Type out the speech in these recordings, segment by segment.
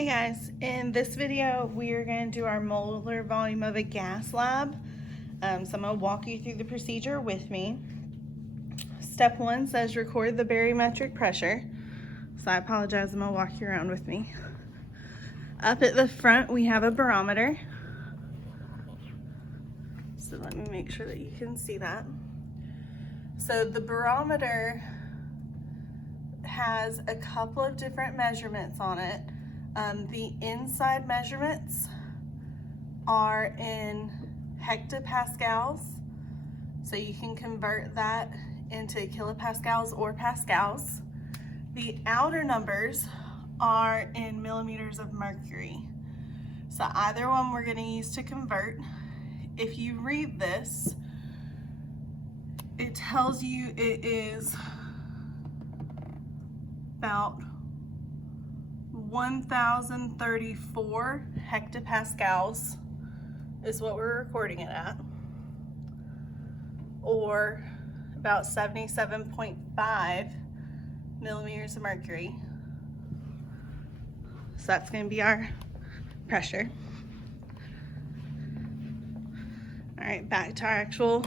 Hey guys, in this video we are going to do our molar volume of a gas lab. So I'm going to walk you through the procedure with me. Step 1 says record the barometric pressure. So I apologize, I'm going to walk you around with me. Up at the front we have a barometer. So let me make sure that you can see that. So the barometer has a couple of different measurements on it. The inside measurements are in hectopascals, so you can convert that into kilopascals or pascals. The outer numbers are in millimeters of mercury. So either one we're going to use to convert. If you read this, it tells you it is about 1,034 hectopascals is what we're recording it at, or about 77.5 millimeters of mercury. So that's going to be our pressure. All right, back to our actual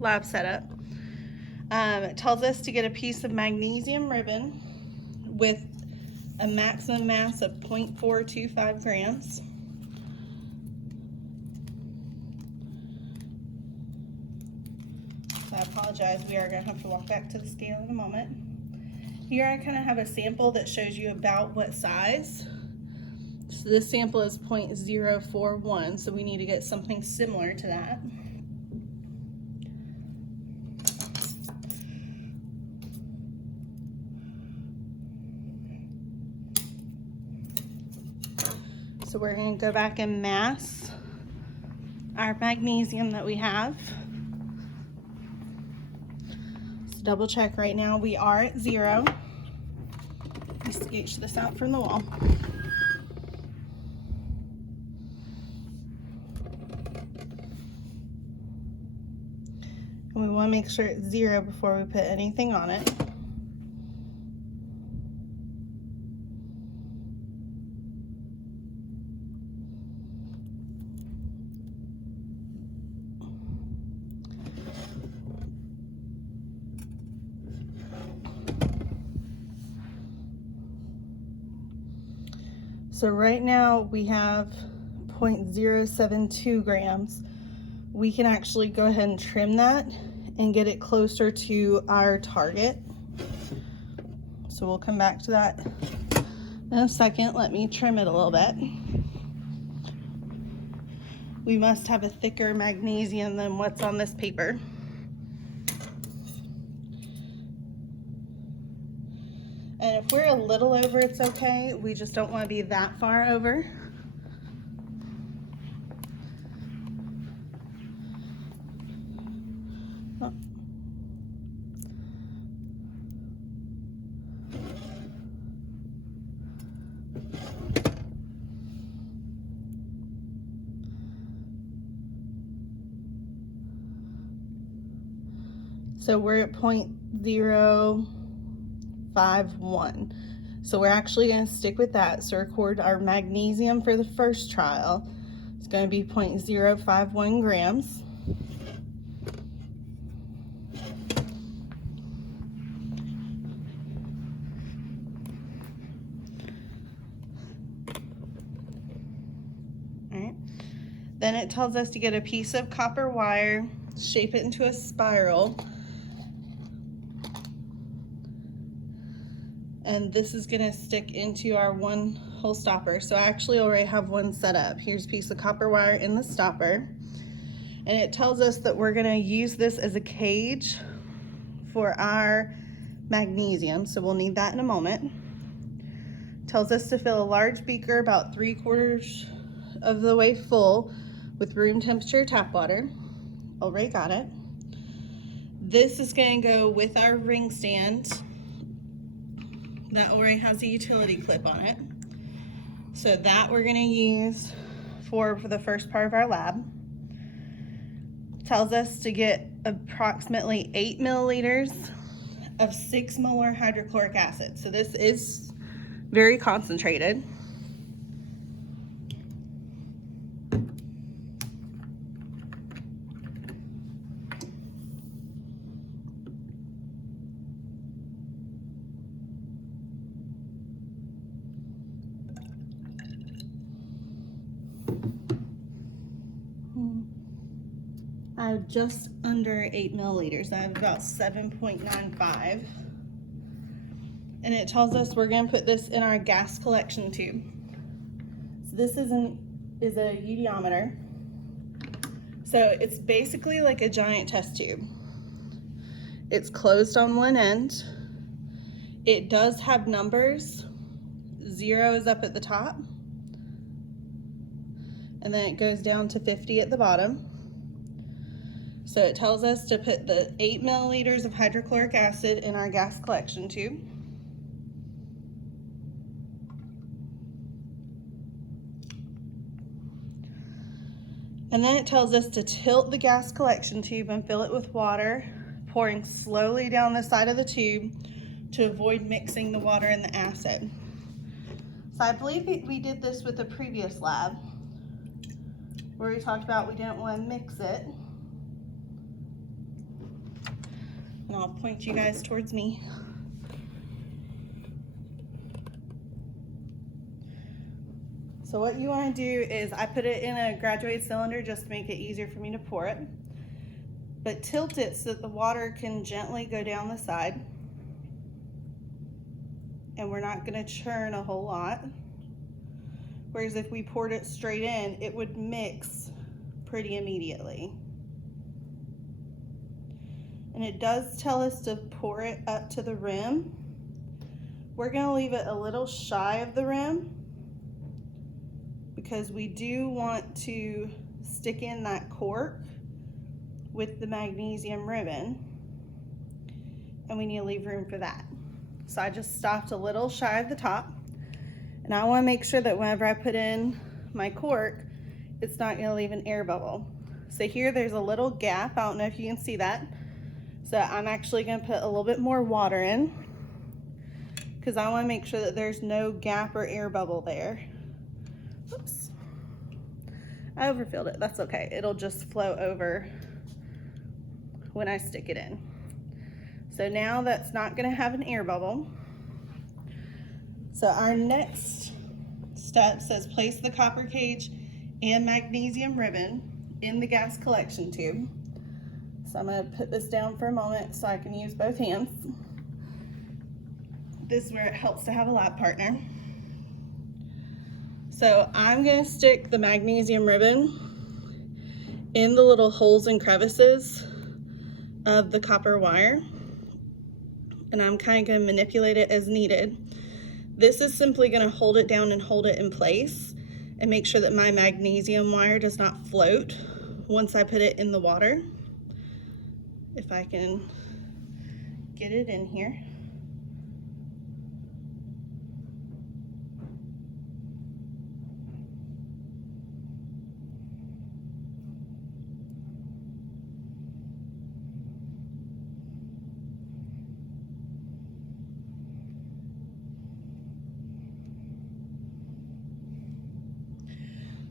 lab setup. It tells us to get a piece of magnesium ribbon with a maximum mass of 0.425 grams. So I apologize, we are going to have to walk back to the scale in a moment. Here I kind of have a sample that shows you about what size. So this sample is 0.041, so we need to get something similar to that. So we're going to go back and mass our magnesium that we have. So double check right now, we are at 0. Let me scooch this out from the wall. And we want to make sure it's 0 before we put anything on it. So right now we have 0.072 grams. We can actually go ahead and trim that and get it closer to our target. So we'll come back to that in a second. Let me trim it a little bit. We must have a thicker magnesium than what's on this paper. And if we're a little over, it's okay. We just don't want to be that far over. Oh. So we're at 0.051. So we're actually going to stick with that. So record our magnesium for the first trial. It's going to be 0.051 grams. All right. Then it tells us to get a piece of copper wire, shape it into a spiral. And this is going to stick into our one hole stopper. So I actually already have one set up. Here's a piece of copper wire in the stopper. And it tells us that we're going to use this as a cage for our magnesium. So we'll need that in a moment. It tells us to fill a large beaker about 3/4 of the way full with room temperature tap water. Already got it. This is going to go with our ring stand. That already has a utility clip on it. So that we're going to use for the first part of our lab. It tells us to get approximately 8 milliliters of 6 molar hydrochloric acid. So this is very concentrated. I have just under 8 milliliters. I have about 7.95. And it tells us we're going to put this in our gas collection tube. So this is a eudiometer. So it's basically like a giant test tube. It's closed on one end. It does have numbers. 0 is up at the top. And then it goes down to 50 at the bottom. So it tells us to put the 8 milliliters of hydrochloric acid in our gas collection tube. And then it tells us to tilt the gas collection tube and fill it with water, pouring slowly down the side of the tube to avoid mixing the water and the acid. So I believe we did this with the previous lab, where we talked about we didn't want to mix it. And I'll point you guys towards me. So what you want to do is, I put it in a graduated cylinder just to make it easier for me to pour it. But tilt it so that the water can gently go down the side. And we're not going to churn a whole lot. Whereas if we poured it straight in, it would mix pretty immediately. And it does tell us to pour it up to the rim. We're going to leave it a little shy of the rim, because we do want to stick in that cork with the magnesium ribbon, and we need to leave room for that. So I just stopped a little shy of the top, and I want to make sure that whenever I put in my cork, it's not going to leave an air bubble. So here there's a little gap. I don't know if you can see that. So I'm actually going to put a little bit more water in, because I want to make sure that there's no gap or air bubble there. Oops, I overfilled it. That's okay. It'll just flow over when I stick it in. So now that's not going to have an air bubble. So our next step says place the copper cage and magnesium ribbon in the gas collection tube. So I'm going to put this down for a moment so I can use both hands. This is where it helps to have a lab partner. So I'm going to stick the magnesium ribbon in the little holes and crevices of the copper wire, and I'm kind of going to manipulate it as needed. This is simply going to hold it down and hold it in place and make sure that my magnesium wire does not float once I put it in the water. If I can get it in here.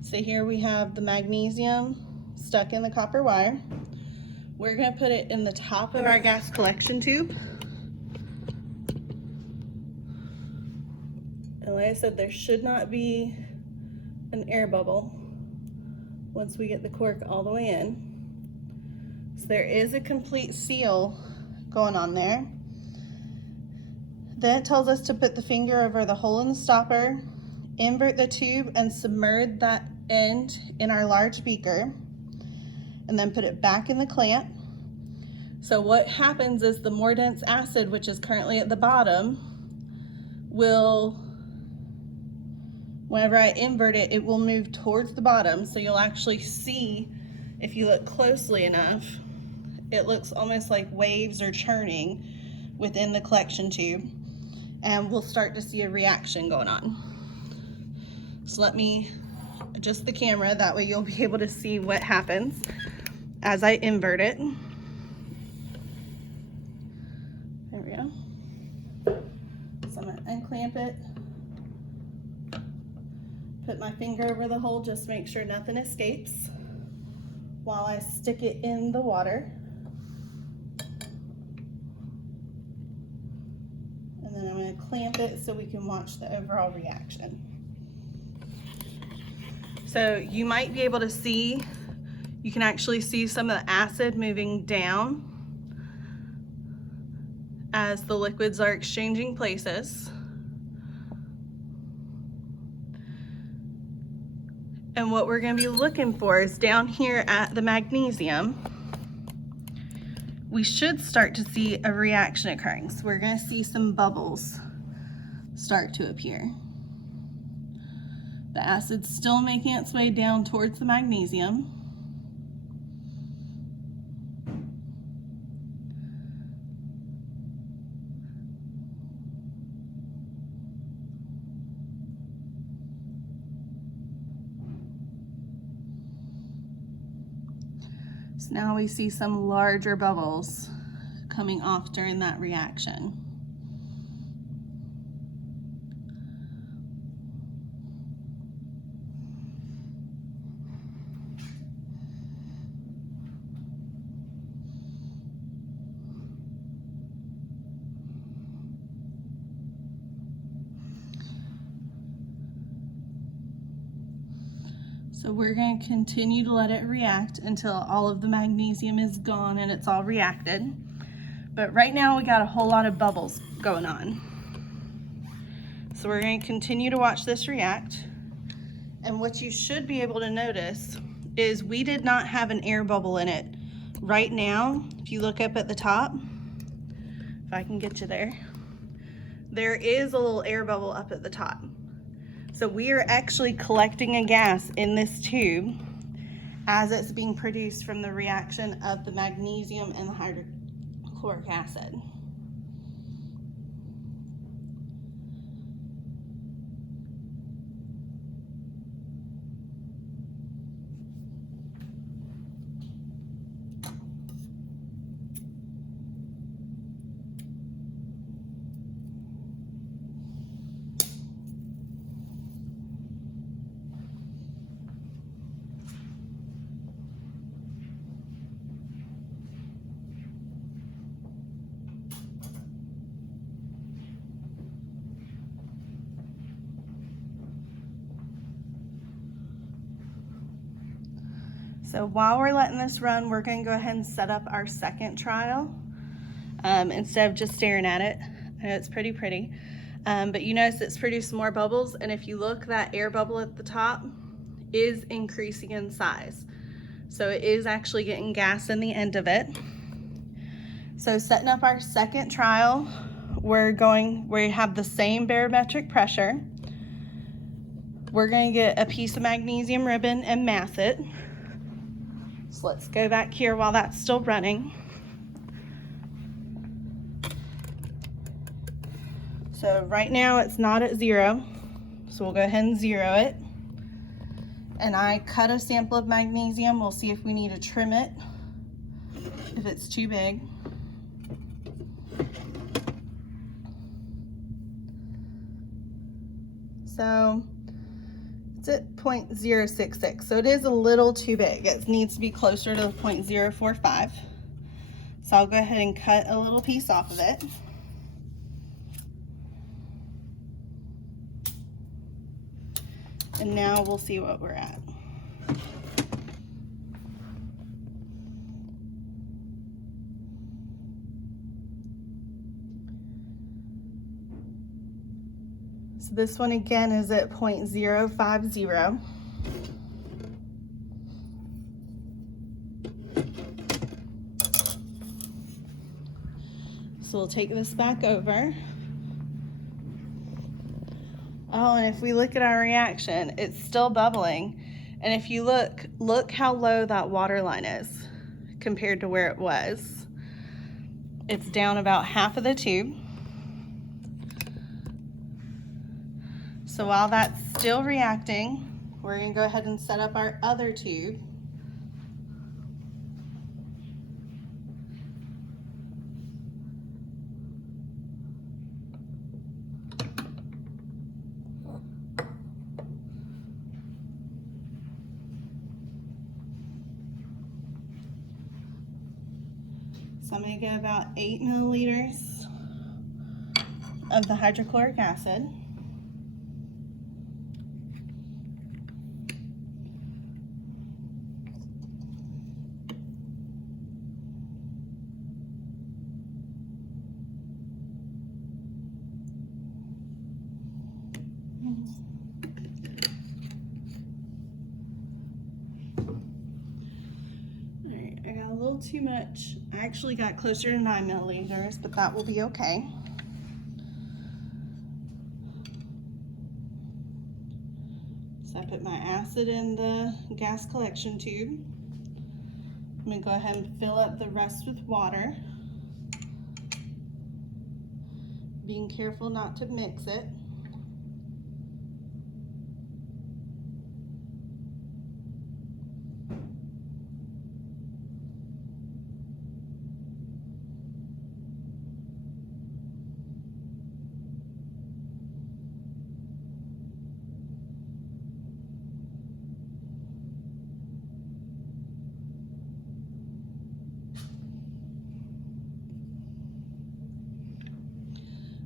So here we have the magnesium stuck in the copper wire. We're going to put it in the top of our gas collection tube. And like I said, there should not be an air bubble once we get the cork all the way in. So there is a complete seal going on there. Then it tells us to put the finger over the hole in the stopper, invert the tube, and submerge that end in our large beaker, and then put it back in the clamp. So what happens is the more dense acid, which is currently at the bottom, will, whenever I invert it, it will move towards the bottom. So you'll actually see, if you look closely enough, it looks almost like waves are churning within the collection tube, and we'll start to see a reaction going on. So let me adjust the camera, that way you'll be able to see what happens as I invert it. There we go. So I'm going to unclamp it, put my finger over the hole just to make sure nothing escapes while I stick it in the water. And then I'm going to clamp it so we can watch the overall reaction. So you might be able to see You can actually see some of the acid moving down as the liquids are exchanging places. And what we're going to be looking for is down here at the magnesium, we should start to see a reaction occurring. So we're going to see some bubbles start to appear. The acid's still making its way down towards the magnesium. So now we see some larger bubbles coming off during that reaction. So we're going to continue to let it react until all of the magnesium is gone and it's all reacted. But right now we got a whole lot of bubbles going on. So we're going to continue to watch this react. And what you should be able to notice is we did not have an air bubble in it. Right now, if you look up at the top, if I can get you there, there is a little air bubble up at the top. So we are actually collecting a gas in this tube as it's being produced from the reaction of the magnesium and the hydrochloric acid. So while we're letting this run, we're going to go ahead and set up our second trial instead of just staring at it. I know it's pretty, but you notice it's produced more bubbles, and if you look, that air bubble at the top is increasing in size. So it is actually getting gas in the end of it. So setting up our second trial, we have the same barometric pressure. We're going to get a piece of magnesium ribbon and mass it. So let's go back here while that's still running. So right now it's not at 0, so we'll go ahead and 0 it. And I cut a sample of magnesium. We'll see if we need to trim it, if it's too big. So it's at 0.066, so it is a little too big. It needs to be closer to 0.045. So I'll go ahead and cut a little piece off of it. And now we'll see what we're at. So this one again is at 0.050. So we'll take this back over. Oh, and if we look at our reaction, it's still bubbling. And if you look how low that water line is compared to where it was. It's down about half of the tube. So while that's still reacting, we're going to go ahead and set up our other tube. So I'm going to get about 8 milliliters of the hydrochloric acid. Alright, I got a little too much. I actually got closer to 9 milliliters, but that will be okay. So I put my acid in the gas collection tube. I'm going to go ahead and fill up the rest with water. Being careful not to mix it.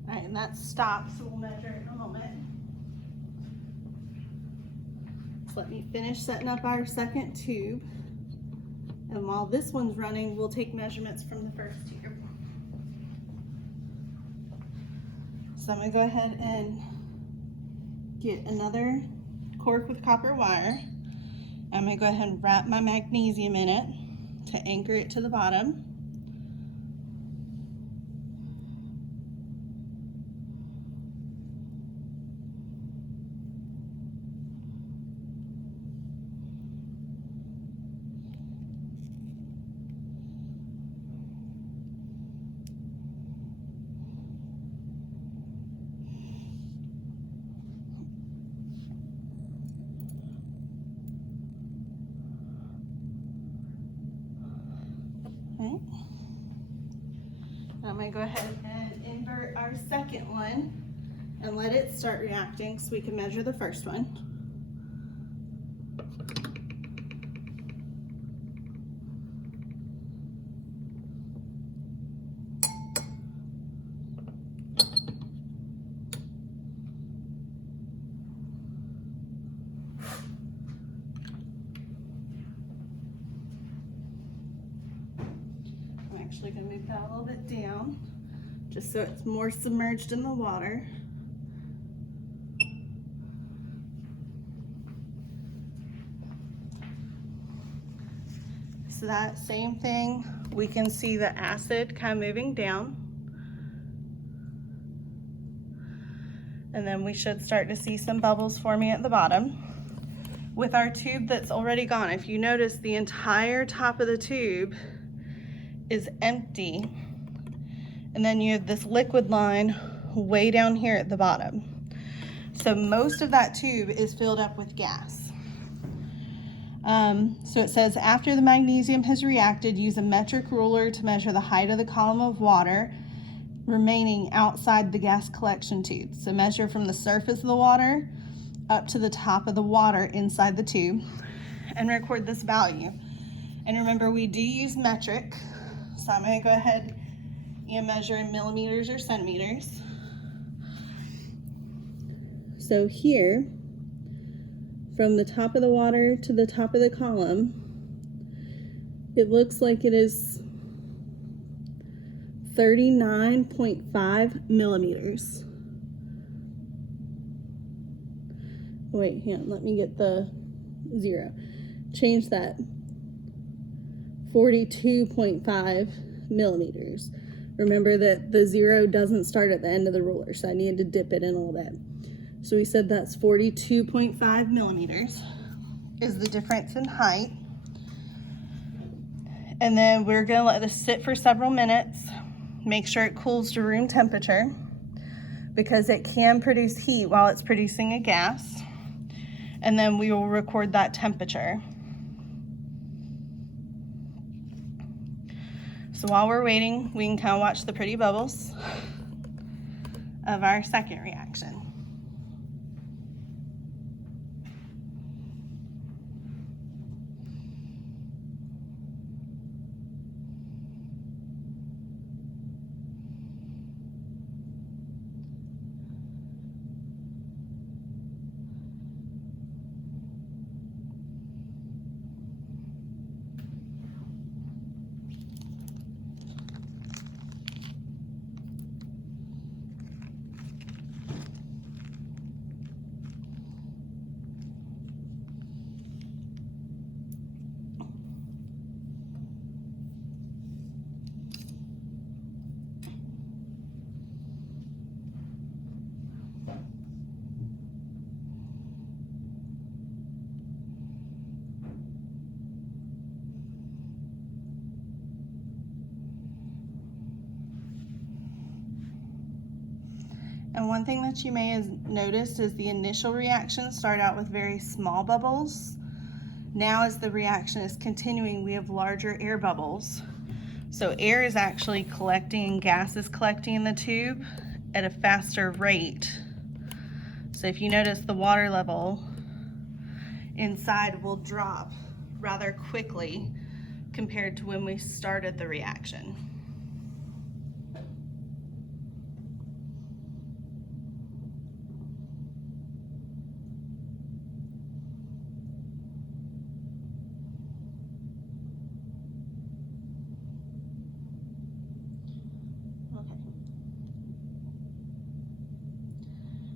Alright, and that stops, so we'll measure it in a moment. So let me finish setting up our second tube. And while this one's running, we'll take measurements from the first tube. So I'm going to go ahead and get another cork with copper wire. I'm going to go ahead and wrap my magnesium in it to anchor it to the bottom. Okay. I'm going to go ahead and invert our second one and let it start reacting so we can measure the first one. I'm actually going to move that a little bit down just so it's more submerged in the water. So that same thing, we can see the acid kind of moving down. And then we should start to see some bubbles forming at the bottom. With our tube that's already gone, if you notice, the entire top of the tube is empty. And then you have this liquid line way down here at the bottom. So most of that tube is filled up with gas. So it says, after the magnesium has reacted, use a metric ruler to measure the height of the column of water remaining outside the gas collection tube. So measure from the surface of the water up to the top of the water inside the tube and record this value. And remember, we do use metric, so I'm going to go ahead and measure in millimeters or centimeters. So here, from the top of the water to the top of the column, it looks like it is 39.5 millimeters. Wait, hang on, let me get the zero. Change that. 42.5 millimeters. Remember that the zero doesn't start at the end of the ruler, so I needed to dip it in a little bit. So we said that's 42.5 millimeters is the difference in height. And then we're gonna let this sit for several minutes. Make sure it cools to room temperature because it can produce heat while it's producing a gas. And then we will record that temperature. So while we're waiting, we can kind of watch the pretty bubbles of our second reaction. one thing that you may have noticed is the initial reaction started out with very small bubbles. Now as the reaction is continuing, we have larger air bubbles. So air is actually collecting and gas is collecting in the tube at a faster rate. So if you notice, the water level inside will drop rather quickly compared to when we started the reaction.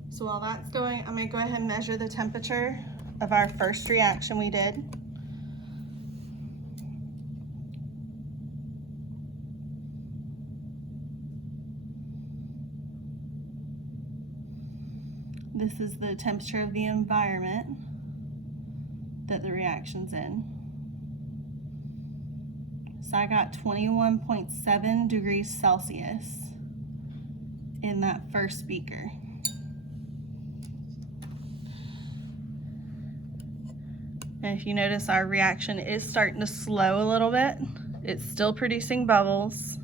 So while that's going, I'm going to go ahead and measure the temperature of our first reaction we did. This is the temperature of the environment that the reaction's in. So I got 21.7 degrees Celsius in that first beaker. And if you notice, our reaction is starting to slow a little bit. It's still producing bubbles.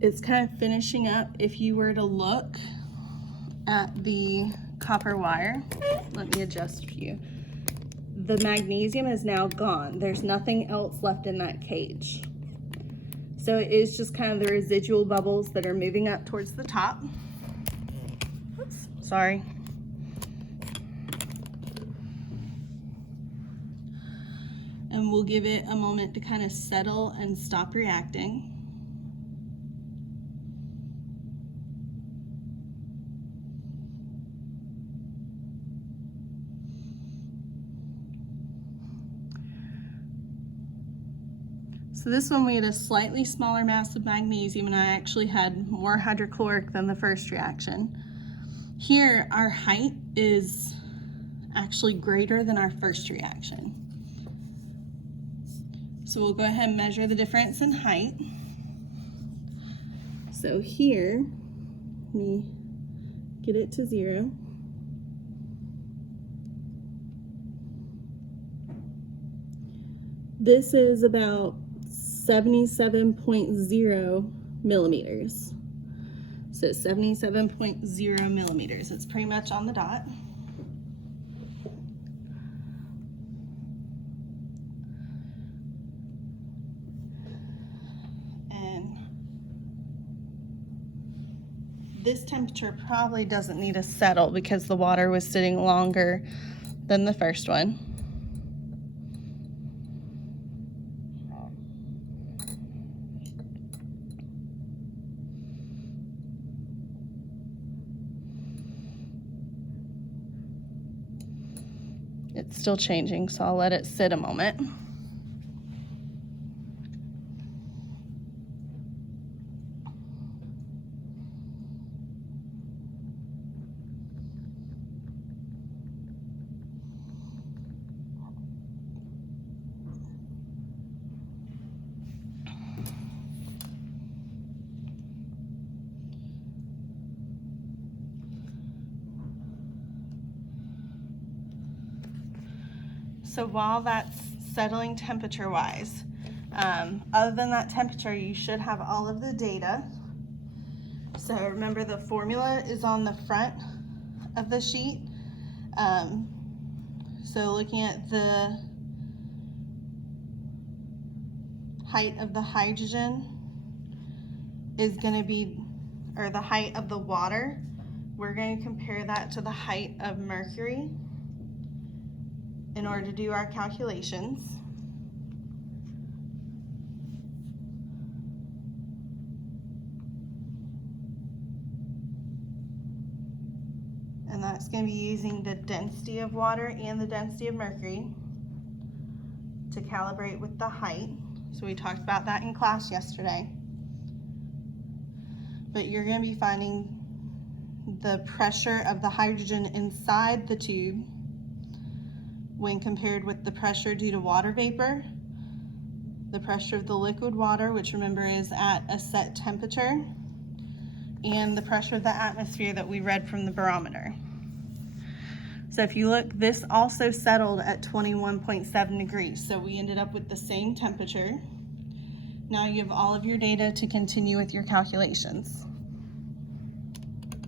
It's kind of finishing up. If you were to look at the copper wire, let me adjust for you. The magnesium is now gone. There's nothing else left in that cage. So it is just kind of the residual bubbles that are moving up towards the top. Oops, sorry. And we'll give it a moment to kind of settle and stop reacting. So this one we had a slightly smaller mass of magnesium, and I actually had more hydrochloric than the first reaction. Here our height is actually greater than our first reaction. So we'll go ahead and measure the difference in height. So here, let me get it to 0. This is about 77.0 millimeters. So 77.0 millimeters. It's pretty much on the dot. This temperature probably doesn't need to settle because the water was sitting longer than the first one. It's still changing, so I'll let it sit a moment. So while that's settling temperature-wise, other than that temperature, you should have all of the data. So remember, the formula is on the front of the sheet. So looking at the height of the hydrogen is going to be, or the height of the water, we're going to compare that to the height of mercury in order to do our calculations. And that's going to be using the density of water and the density of mercury to calibrate with the height. So we talked about that in class yesterday. But you're going to be finding the pressure of the hydrogen inside the tube when compared with the pressure due to water vapor, the pressure of the liquid water, which remember is at a set temperature, and the pressure of the atmosphere that we read from the barometer. So if you look, this also settled at 21.7 degrees. So we ended up with the same temperature. Now you have all of your data to continue with your calculations.